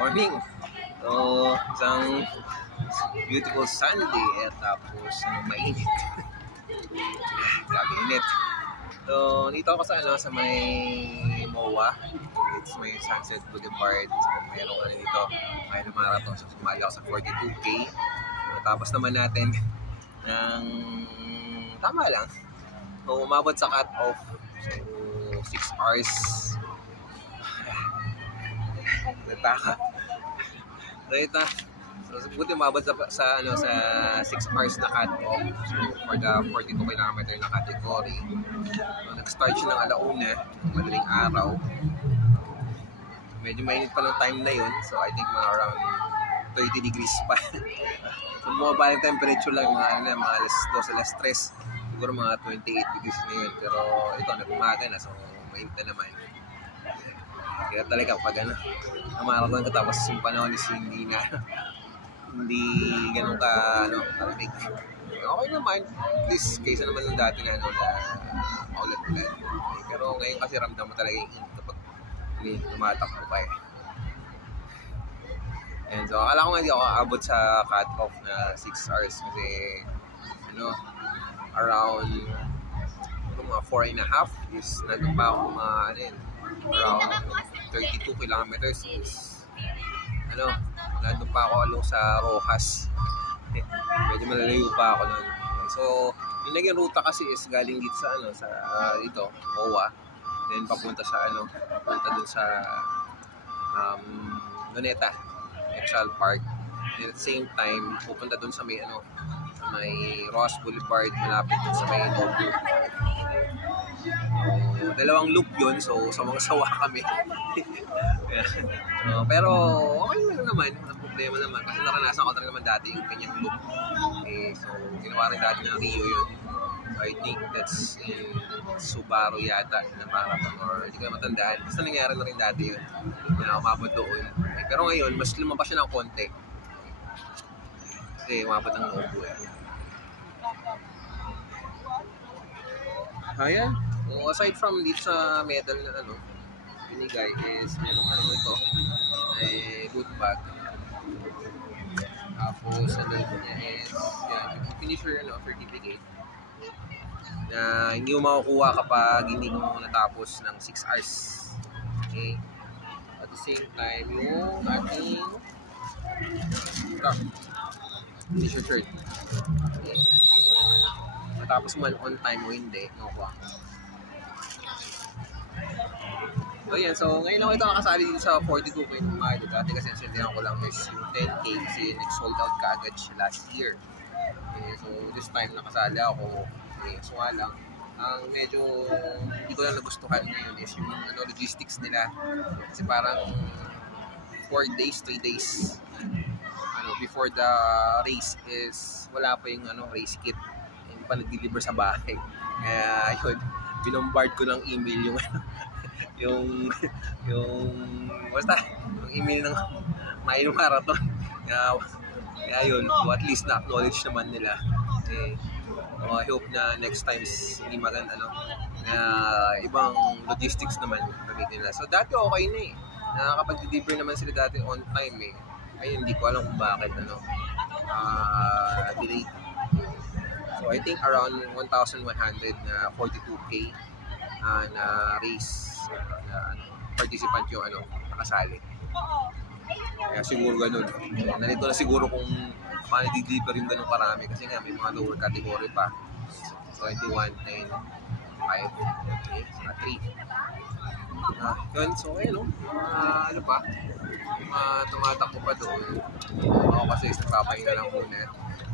morning. So, isang beautiful Sunday at tapos mainit. Grabe init. So, dito ako sa may MOA. It's may Sunset Boulevard. So, mayroong dito. May marathon. So, sumali ako sa 42K. So, tapos naman natin ng tama lang. So, umabot sa cut-off. So, 6 hours. Nataka. So, buti umabot sa 6 hours na cut-off. So, for the 42 km na category. So, nag-start siya ng alauna, madaling araw. Medyo mainit pa ng time na yun. So, I think mga around 30 degrees pa. So, bumaba yung temperature lang, mga alas 2, alas 3. Siguro mga 28 degrees na yun. Pero ito, nag-umaga na. So, mainit na naman. Kaya talaga pag namaraton ka tapos yung panahon is hindi ganun ka kalamig. Okay naman, at least kaysa naman ng dati na maulat-ulat. Pero ngayon kasi ramdam mo talaga yung init kapag tumatakbo pa eh. And so akala ko nga hindi ako aabot sa cut-off na 6 hours kasi around mga 4.5 is nandun pa ako around 32 kilometers is nandun pa ako along sa Rojas. Medyo malalayo pa ako nun. So yung naging ruta kasi is galing dito sa dito MOA, then papunta dun sa Luneta Actual Park, and at the same time pupunta dun sa may Ross Boulevard, malapit dun sa may Nobu. Dalawang loop yun, so sawa kami. Pero okay naman, walang problema naman kasi naranasan ko naman dati yung kanyang loop. So ginawa rin dati ng Rio yun. So I think that's in Subaru yata na marathon, or hindi ko na matandaan. Basta nangyari na rin dati yun na umabot doon. Pero ngayon mas lumabas siya ng konti kasi umabot ng Nobu eh. Ayan. So, aside from dito sa medal na binigay is merong ito good bag. Tapos niya is finisher certificate na hindi mo makukuha kapag hindi mo natapos ng 6 hours. Okay. At the same time yung ating finisher shirt. Okay. Tapos man on time o hindi, nakukuha. So yan, so ngayon lang ito nakasali dito sa 42K ng mga ito. Dati kasi nasindihan ko lang is yung 10K kasi nag-sold out kaagad siya last year. Okay, so this time nakasali ako. Okay, so nga lang, ang medyo hindi ko lang nagustuhan ngayon is yung logistics nila. Kasi parang 4 days, 3 days before the race is wala pa yung race kit. Pa nag-deliver sa bahay. Kaya yun, binombard ko ng email yung email ng Milo Marathon. Kaya yun, so at least na-acknowledge naman nila. Okay. So I hope na next time hindi maganda ibang logistics naman gamitin nila. So dati okay na eh. Nakakapag-deliver naman sila dati on time eh. Ngayon hindi ko alam kung bakit delayed. So I think around 1,100 na 42K na race participant yung nakasali. Kaya siguro ganun. Nalito na siguro kung paano di-deliver yung ganun karami kasi nga may mga lower category pa. So 21, 10, 5, 3. Yun, so ayun pa. Tumatakbo pa doon. Ako kasi nagpapahinga lang muna.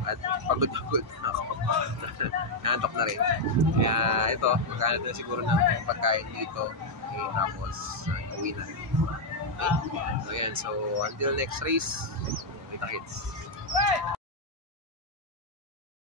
At pagod-pagod na ako. Nantok na rin. Kaya ito, maghanap na siguro ng pagkain dito. Okay, tapos uwi na. Okay? So yan, so until next race, kita-kits.